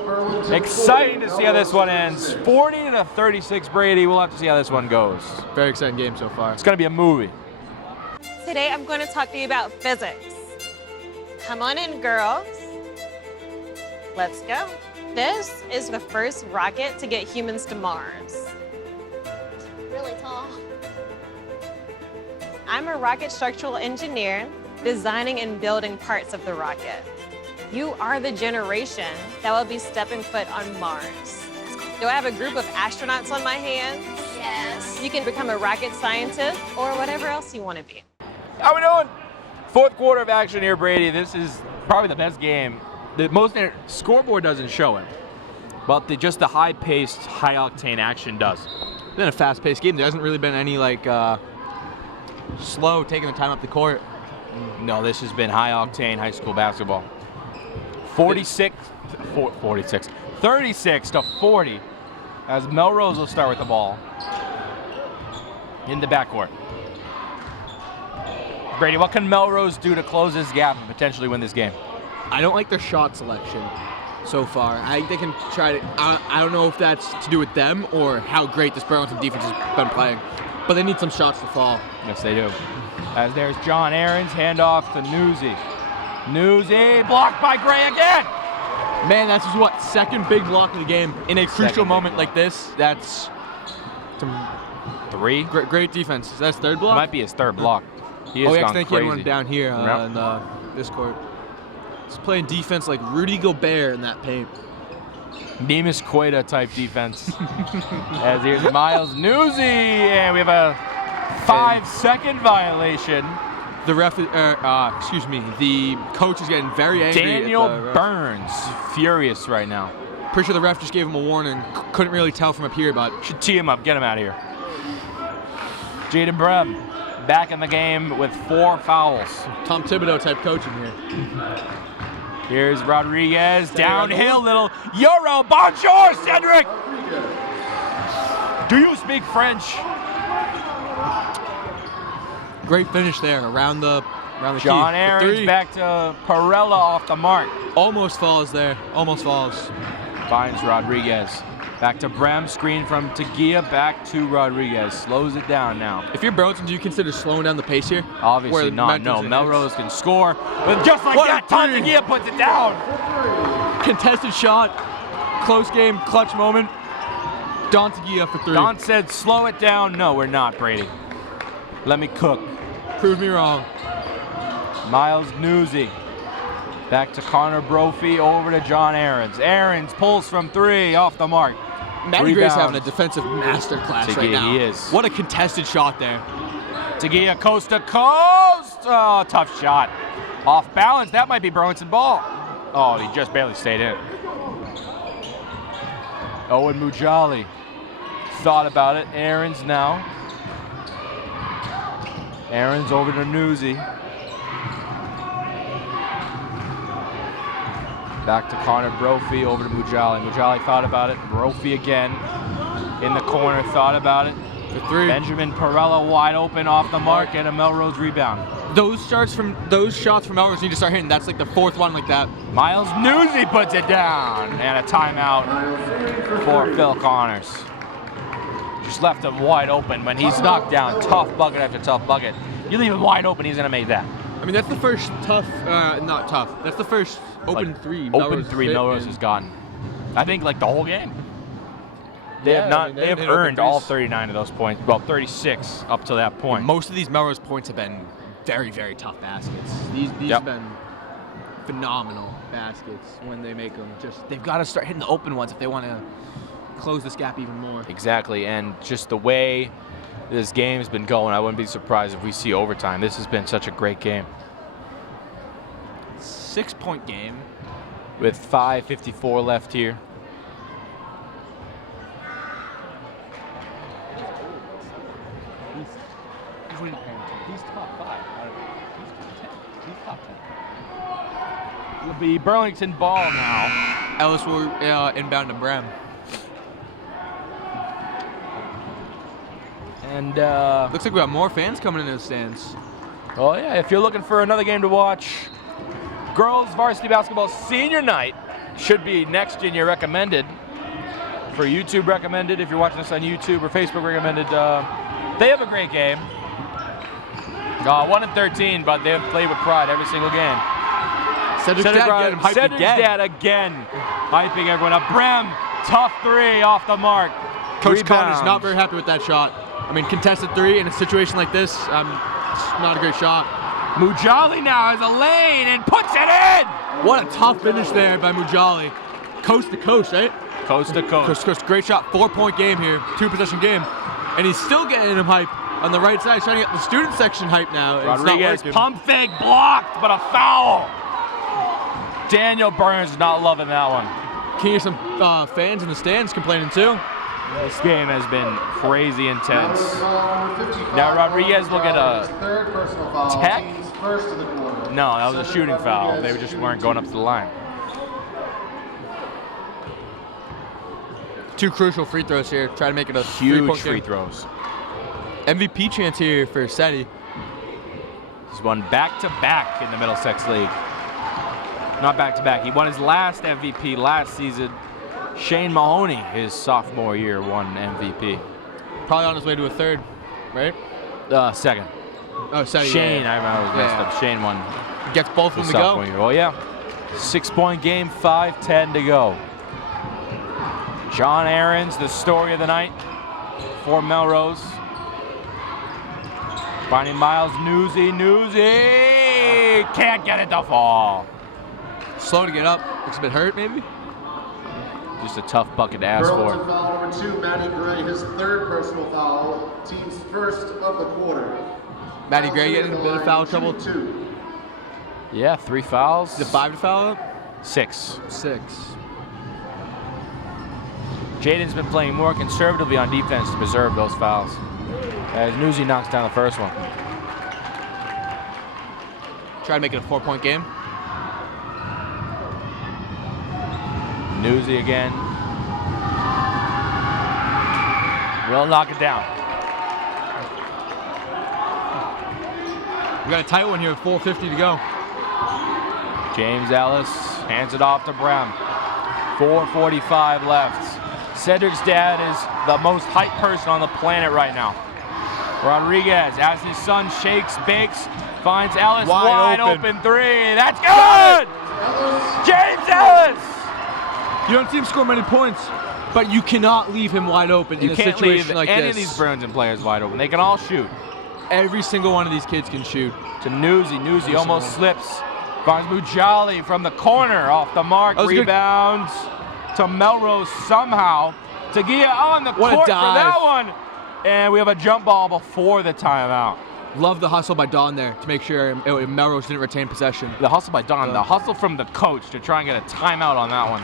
Exciting to see how this one ends. 40-36 Brady. We'll have to see how this one goes. Very exciting game so far. It's going to be a movie. Today I'm going to talk to you about physics. Come on in, girls. Let's go. This is the first rocket to get humans to Mars. Really tall. I'm a rocket structural engineer, designing and building parts of the rocket. You are the generation that will be stepping foot on Mars. Do I have a group of astronauts on my hands? BHS. You can become a rocket scientist or whatever else you want to be. How we doing? Fourth quarter of action here, Brady. This is probably the best game. The most scoreboard doesn't show it, but just the high-paced, high-octane action does. It's been a fast-paced game. There hasn't really been any slow taking the time up the court. No, this has been high-octane high school basketball. 36 to 40 as Melrose will start with the ball in the backcourt. Brady, what can Melrose do to close this gap and potentially win this game? I don't like their shot selection so far. I think they can try to. I don't know if that's to do with them or how great this Burlington defense has been playing, but they need some shots to fall. Yes, they do. As there's John Aarons, handoff to Newsy. Newsy blocked by Gray again. Man, that's his second big block of the game in a crucial moment like this. That's three. Great defense. Is that his third block? It might be his third block. He has gone think crazy. He had one down here on this court. He's playing defense like Rudy Gobert in that paint. Nemus Queta type defense. As here's Miles Newsy, and we have a 5-second violation. The ref, the coach is getting very angry. Daniel Burns, furious right now. Pretty sure the ref just gave him a warning. Couldn't really tell from up here, but should tee him up, get him out of here. Jaden Brem back in the game with 4 fouls. Tom Thibodeau type coaching here. Here's Rodriguez, downhill, little Euro. Bonjour, Cedric! Do you speak French? Great finish there around the John key. Aarons back to Perella off the mark. Almost falls there. Almost falls. Finds Rodriguez. Back to Brem, screen from Tagia, back to Rodriguez. Slows it down now. If you're Burlington, do you consider slowing down the pace here? Obviously not. No, Melrose can score. But just like that, Tom Tagia puts it down. Contested shot. Close game, clutch moment. Don Tagia for 3. Don said slow it down. No, we're not, Brady. Let me cook. Prove me wrong. Miles Newsy. Back to Connor Brophy, over to John Aarons. Aarons pulls from 3, off the mark. Matty Gray's having a defensive masterclass right now. He is. What a contested shot there. Tagia coast to coast. Oh, tough shot. Off balance. That might be Burlington ball. Oh, he just barely stayed in. Owen Mujali thought about it. Aarons now. Aarons over to Newsy. Back to Connor Brophy, over to Mujali. Mujali thought about it. Brophy again in the corner, thought about it. For 3. Benjamin Perella wide open off the mark and a Melrose rebound. Those shots from Melrose need to start hitting. That's like the 4th one like that. Miles Newsy puts it down, and a timeout for Phil Connors. Just left him wide open when he's knocked down. Tough bucket after tough bucket. You leave him wide open, he's gonna make that. I mean, that's the first not tough. That's the first open 3. Open 3 Melrose has gotten. I think like the whole game. They have earned all 39 of those points. Well, 36 up to that point. Most of these Melrose points have been very, very tough baskets. These have been phenomenal baskets when they make them. Just they've got to start hitting the open ones if they want to close this gap even more. Exactly, and just the way this game's been going, I wouldn't be surprised if we see overtime. This has been such a great game. 6-point game. With 5:54 left here. He's top 5. He's top 10. It'll be Burlington ball now. Ellis will inbound to Brem. And looks like we got more fans coming into the stands. Oh yeah, if you're looking for another game to watch, girls varsity basketball senior night should be next in your recommended. For YouTube recommended, if you're watching this on YouTube or Facebook recommended, they have a great game. 1-13, but they have played with pride every single game. Cedric's dad again, hyping everyone up. Brem, tough 3 off the mark. Coach Connor's not very happy with that shot. I mean, contested 3 in a situation like this, it's not a great shot. Mujali now has a lane and puts it in! What a tough finish there by Mujali. Coast to coast, right? Coast to coast. Great shot. 4-point game here. 2-possession game. and he's still getting him hype on the right side. He's trying to get the student section hype now. and it's not Rodriguez, working. pump fake blocked, but a foul. Daniel Burns is not loving that one. Can you hear some fans in the stands complaining too? This game has been crazy intense. Now Rodriguez will get a third personal foul. tech? Team's first of the quarter. No, that was a shooting foul. They just weren't going up to the line. 2 crucial free throws here. Try to make it a Huge three-point free game. throws. MVP chance here for Seti. He's won back-to-back in the Middlesex League. Not back-to-back. He won his last MVP last season. Shane Mahoney, his sophomore year, won MVP. Probably on his way to a third, right? Second. Oh, Seti. Shane, I was messed Yeah. up. Shane won Gets both of his them to sophomore go. year. Oh, yeah. 6-point game, 5:10 to go. John Aarons, the story of the night for Melrose. Finding Miles Newsy. Can't get it to fall. Slow to get up. Looks a bit hurt, maybe? Just a tough bucket to ask Burlington for. foul number 2, Matty Gray, his third personal foul. Team's first of the quarter. Matty Gray getting a bit of foul trouble. 2-2. Yeah, 3 fouls. Is it 5 to foul up? 6. 6. Jaden's been playing more conservatively on defense to preserve those fouls. As Newsy knocks down the first one. Try to make it a 4-point game. Newsy again. Will knock it down. We got a tight one here with 4:50 to go. James Ellis hands it off to Brem. 4:45 left. Cedric's dad is the most hyped person on the planet right now. Rodriguez, as his son shakes, bakes, finds Ellis wide open 3. That's good! James Ellis! You don't see him score many points, but you cannot leave him wide open in You a can't situation leave like any this. of these Burlington players wide open. They can all shoot. Every single one of these kids can shoot. To Newsy. Newsy almost slips. Finds Mujali from the corner off the mark. Rebounds to Melrose somehow. Tagia on the court for that one. And we have a jump ball before the timeout. Love the hustle by Don there to make sure Melrose didn't retain possession. The hustle by Don, the hustle from the coach to try and get a timeout on that one.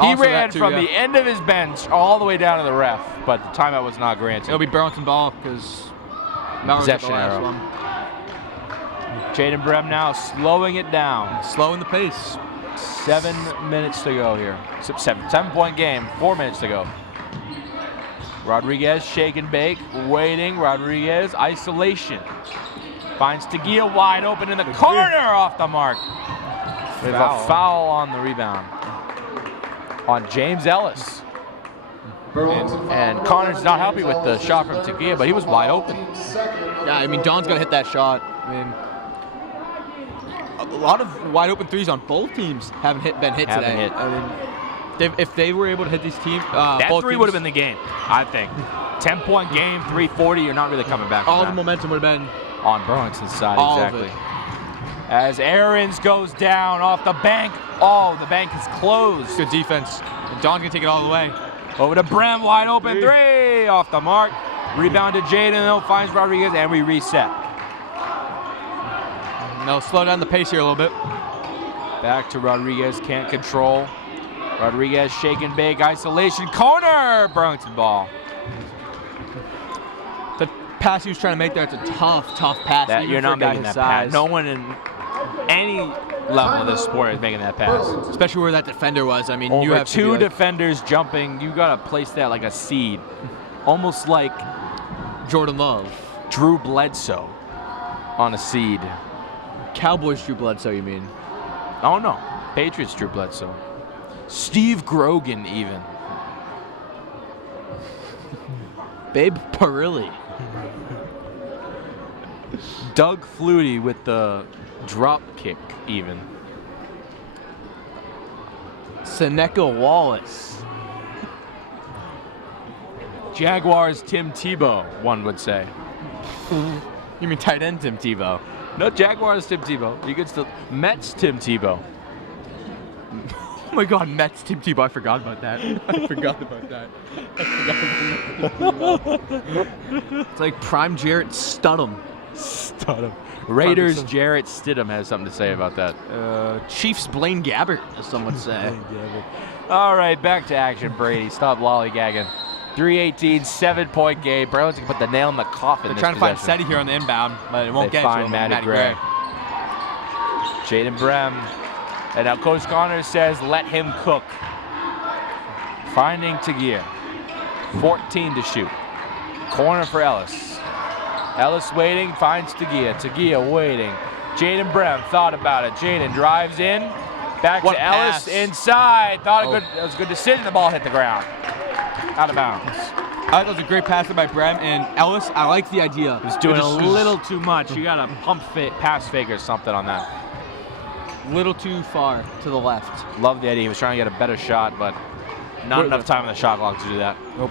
He Also ran that too, from yeah. the end of his bench all the way down to the ref, but the timeout was not granted. It'll be Burlington ball because Melrose got the Possession last arrow. one. Jaden Brem now slowing it down. Slowing the pace. 7 minutes to go here. 7-point game, 4 minutes to go. Rodriguez, shake and bake, waiting. Rodriguez, isolation. Finds Tagia wide open in the corner off the mark. With a foul on the rebound. On James Ellis. And Connor's not happy with the shot from Tagia, but he was wide open. Yeah, I mean, Don's got to hit that shot. I mean, a lot of wide open threes on both teams haven't been hit Haven't today. hit. I mean, if they were able to hit these teams, That both 3 teams, would have been the game, I think. 10-point game, 340, you're not really coming back from all the that. momentum would have been On Burlington's side, all exactly. of it. As Aarons goes down off the bank. Oh, the bank is closed. Good defense. And Don's going to take it all the way. Over to Brem, wide open 3 off the mark. Rebound to Jaden, though, finds Rodriguez, and we reset. They'll slow down the pace here a little bit. Back to Rodriguez, can't control. Rodriguez, shake and bake, isolation, corner, Burlington ball. The pass he was trying to make there, it's a tough pass. That even you're for a not guy making his that pass. size. No one in any level of this sport is making that pass. Especially where that defender was. I mean, you Over have to 2 be like defenders jumping, you gotta place that like a seed. Almost like Jordan Love. Drew Bledsoe on a seed. Cowboys Drew Bledsoe, you mean? Oh no, Patriots Drew Bledsoe. Steve Grogan even. Babe Parilli. Doug Flutie with the drop kick even. Seneca Wallace. Jaguars Tim Tebow, one would say. You mean tight end Tim Tebow? No, Jaguars Tim Tebow. You could still Mets Tim Tebow. Oh my God, Mets Tim Tebow. I forgot about that. I forgot about that. It's like prime Jarrett Stidham. Raiders Jarrett Stidham has something to say about that. Chiefs Blaine Gabbert, as some would say. All right, back to action, Brady. Stop lollygagging. 3:18, 7-point game. Burlington can put the nail in the coffin. They're trying to find Seti here on the inbound, but it won't get to him. Matty Gray. Jaden Brem. And now Coach Connors says, let him cook. Finding Tagia. 14 to shoot. Corner for Ellis. Ellis waiting, finds Tagia. Tagia waiting. Jaden Brem thought about it. Jaden drives in. Back to Ellis inside. Thought it was a good decision. The ball hit the ground. Out of bounds. I thought that was a great pass by Brem. And Ellis, I like the idea. He's doing a little too much. You got a pass fake or something on that. Little too far to the left. Love the idea. He was trying to get a better shot, but not enough time on the shot clock to do that. Nope.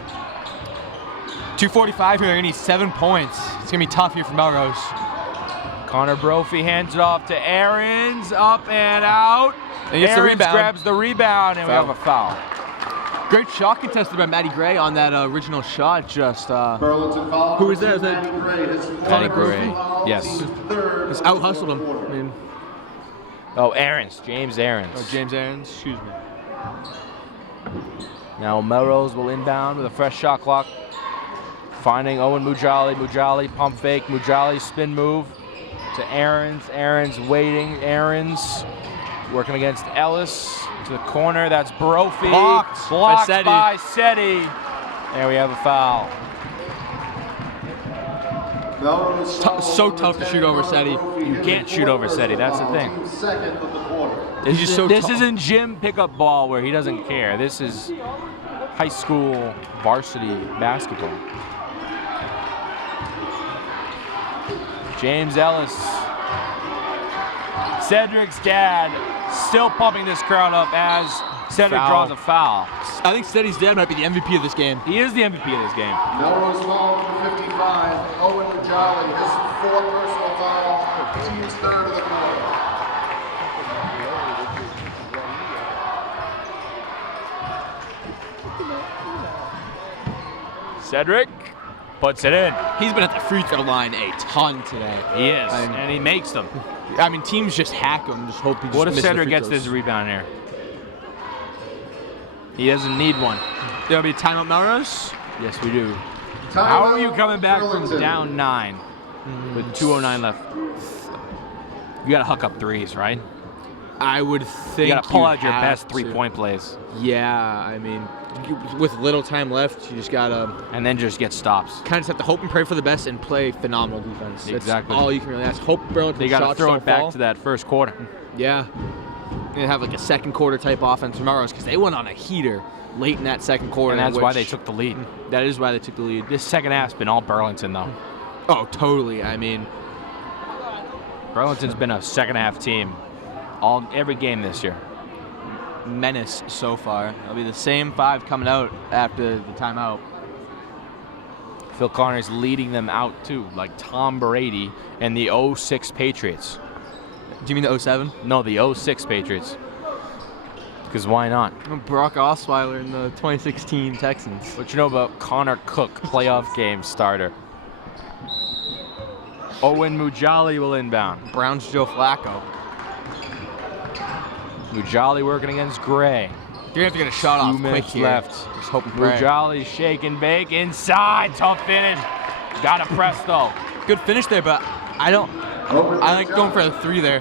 2:45 here. They're going to need 7 points. It's going to be tough here for Melrose. Connor Brophy hands it off to Aarons. Up and out. And gets the rebound. Grabs the rebound, and we have a foul. Great shot contested by Matty Gray on that original shot. Just Burlington foul. who was that? Is that Matty Gray? Yes. Just out hustled him. I mean, Aarons. James Aarons. oh, James Aarons. Excuse me. Now Melrose will inbound with a fresh shot clock. Finding Owen Mujali. Mujali pump fake. Mujali spin move to Aarons. Aarons waiting. Aarons working against Ellis to the corner. That's Brophy. Blocked by Seti. There we have a foul. So tough to shoot over Seti. You can't shoot over Seti. That's the thing. Second of the quarter. This isn't gym pickup ball where he doesn't care. This is high school varsity basketball. James Ellis. Cedric's dad still pumping this crowd up as Cedric draws a foul. I think Seti's dad might be the MVP of this game. He is the MVP of this game. Melrose foul number 55. Owen Mujali. His fourth personal foul. Team's third of the quarter. Cedric puts it in. He's been at the free throw line a ton today. He is, and he makes them. I mean, teams just hack him. Just hope he just What if misses the Cedric free gets throws. this rebound here? He doesn't need one. There'll be a timeout, Melrose? Yes, we do. Timeout, How are you coming back from Burlington. down 9 with 2:09 left? You got to huck up threes, right? I would think You got to pull out your have best to. 3-point plays. Yeah, I mean, with little time left, you just got to And then just get stops. kind of just have to hope and pray for the best and play phenomenal defense. Exactly. That's all you can really ask. Hope Burlington They got to shots throw don't it back fall. to that first quarter. Yeah. And have like a second quarter type offense from Melrose because they went on a heater late in that second quarter. And that's why they which- took the lead. That is why they took the lead. This second half's been all Burlington, though. Oh, totally. I mean, Burlington's been a second half team every game this year. menace so far. It'll be the same 5 coming out after the timeout. Phil Connors leading them out, too, like Tom Brady and the 06 Patriots. Do you mean the 07? No, the 06 Patriots. Because why not? Brock Osweiler in the 2016 Texans. What you know about Connor Cook, playoff game starter? Owen Mujali will inbound. Brown's Joe Flacco. Mujali working against Gray. You're going to have to get a shot 2 off quick minutes here. left. Just hope and pray. Mujali shake and bake inside. Tough finish. Got to press though. Good finish there, but I like going for a 3 there.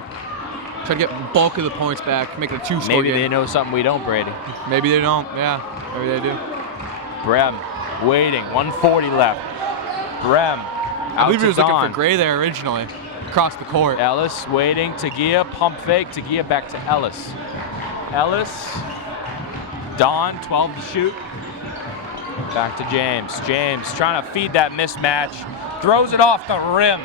Try to get bulk of the points back, make it a 2-score Maybe game. they know something we don't, Brady. Maybe they don't. Yeah, maybe they do. Brem waiting. 1:40 left. Brem. I believe he was looking for Gray there originally. Across the court. Ellis waiting. Tagia pump fake. Tagia back to Ellis. Ellis. Don 12 to shoot. Back to James. James trying to feed that mismatch. Throws it off the rim.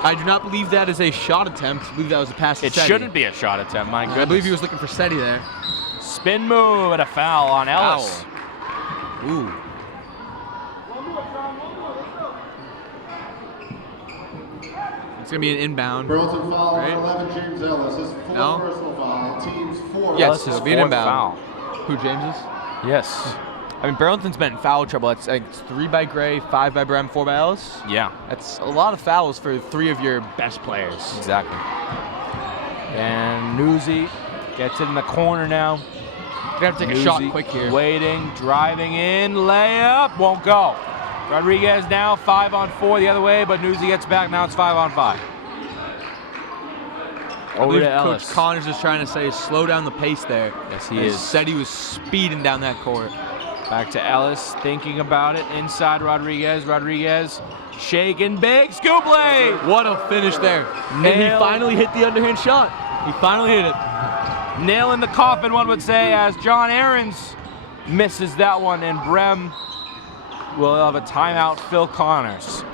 I do not believe that is a shot attempt. I believe that was a pass to It Seti. shouldn't be a shot attempt, my goodness. I believe he was looking for Seti there. Spin move and a foul on Ellis. Ooh. It's going to be an inbound. Burlington foul Right? number 11, James Ellis. His fourth No? personal foul. Team's fourth. Yes, Ellis' it'll be an fourth inbound. foul. Who, James is? Yes. I mean, Burlington's been in foul trouble. It's 3 by Gray, 5 by Brem, 4 by Ellis. Yeah. That's a lot of fouls for 3 of your best players. Exactly. And Newsy gets it in the corner now. Gonna have to take a shot quick here. Waiting, driving in, layup, won't go. Rodriguez now 5-on-4 the other way, but Newsy gets back. Now it's 5-on-5. I Over believe to Ellis. Coach Connors is trying to say slow down the pace there. Yes, he He is. said he was speeding down that court. Back to Ellis, thinking about it. Inside Rodriguez. Rodriguez shaking big. Scoop lay. What a finish there. And he Nailed. finally hit the underhand shot. He finally hit it. Nail in the coffin, one would say, as John Aarons misses that one, and Brem will have a timeout. Phil Connors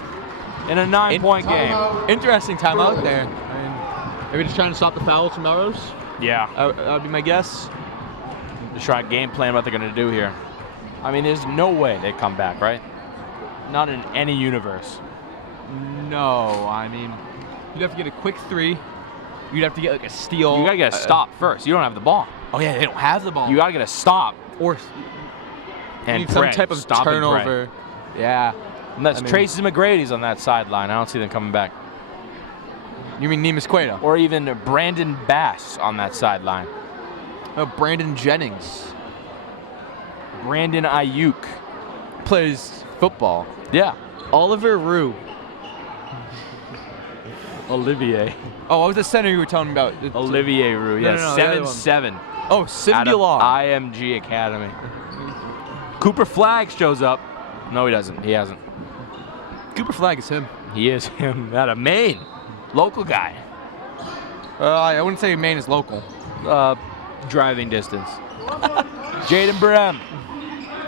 in a 9-point game. Interesting timeout there. I mean, maybe just trying to stop the fouls from Melrose. Yeah. That would be my guess. Just try to game plan what they're going to do here. I mean, there's no way they come back, right? Not in any universe. No, I mean, you'd have to get a quick 3. You'd have to get like a steal. You got to get a stop first. You don't have the ball. Oh yeah, they don't have the ball. You got to get a stop or and need some pray. type of Stop and pray. turnover. Yeah. Unless I mean- Tracy McGrady's on that sideline. I don't see them coming back. You mean Nemus Cueto? Or even Brandon Bass on that sideline. Oh, Brandon Jennings Brandon Ayuk. plays football. Yeah. Oliver Rue. Olivier. Oh, what was the center you were telling me about? Olivier Roux. No, Yeah, no, the other one. 7-7. Oh, Out of Singular. IMG Academy. Cooper Flagg shows up. No, he doesn't. He hasn't. Cooper Flagg is him. He is him. Out of Maine. Local guy. I wouldn't say Maine is local. Driving distance. Jaden Brem.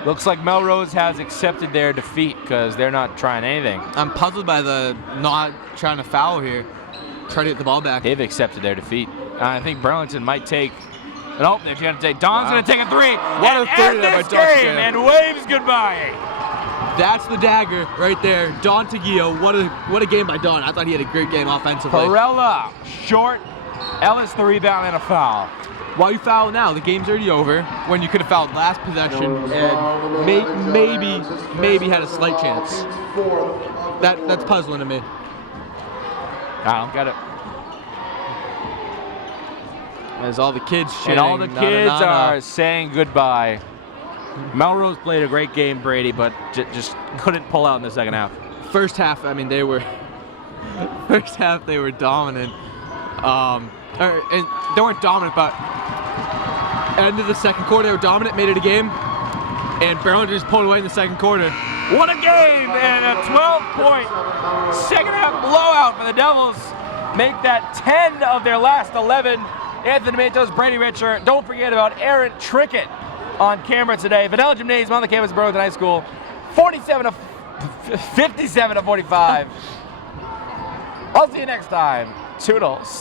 Looks like Melrose has accepted their defeat because they're not trying anything. I'm puzzled by the not trying to foul here. Try to get the ball back. They've accepted their defeat. I think Burlington might take. Nope, they're going to take. Don's going to take a 3. What and a 3 end there by this Don game Taguillo. and waves goodbye. That's the dagger right there. Don Taguillo. What a game by Don. I thought he had a great game offensively. Perella, short. Ellis the rebound and a foul. Why you foul now? The game's already over. When you could have fouled last possession and maybe had a slight chance. That's puzzling to me. I don't get it. As all the kids chanting. And all the "Na, na, kids na, na." are saying goodbye. Melrose played a great game, Brady, but just couldn't pull out in the second half. First half, I mean, they were dominant. And they weren't dominant, but end of the second quarter, they were dominant, made it a game, and Burlington just pulled away in the second quarter. What a game and a 12-point second half blowout for the Devils. Make that 10 of their last 11. Anthony Matos, Brady Richer. Don't forget about Aaron Trickett on camera today. Vanilla Gymnasium on the campus of Burlington High School. 57 to 45. I'll see you next time. Toodles.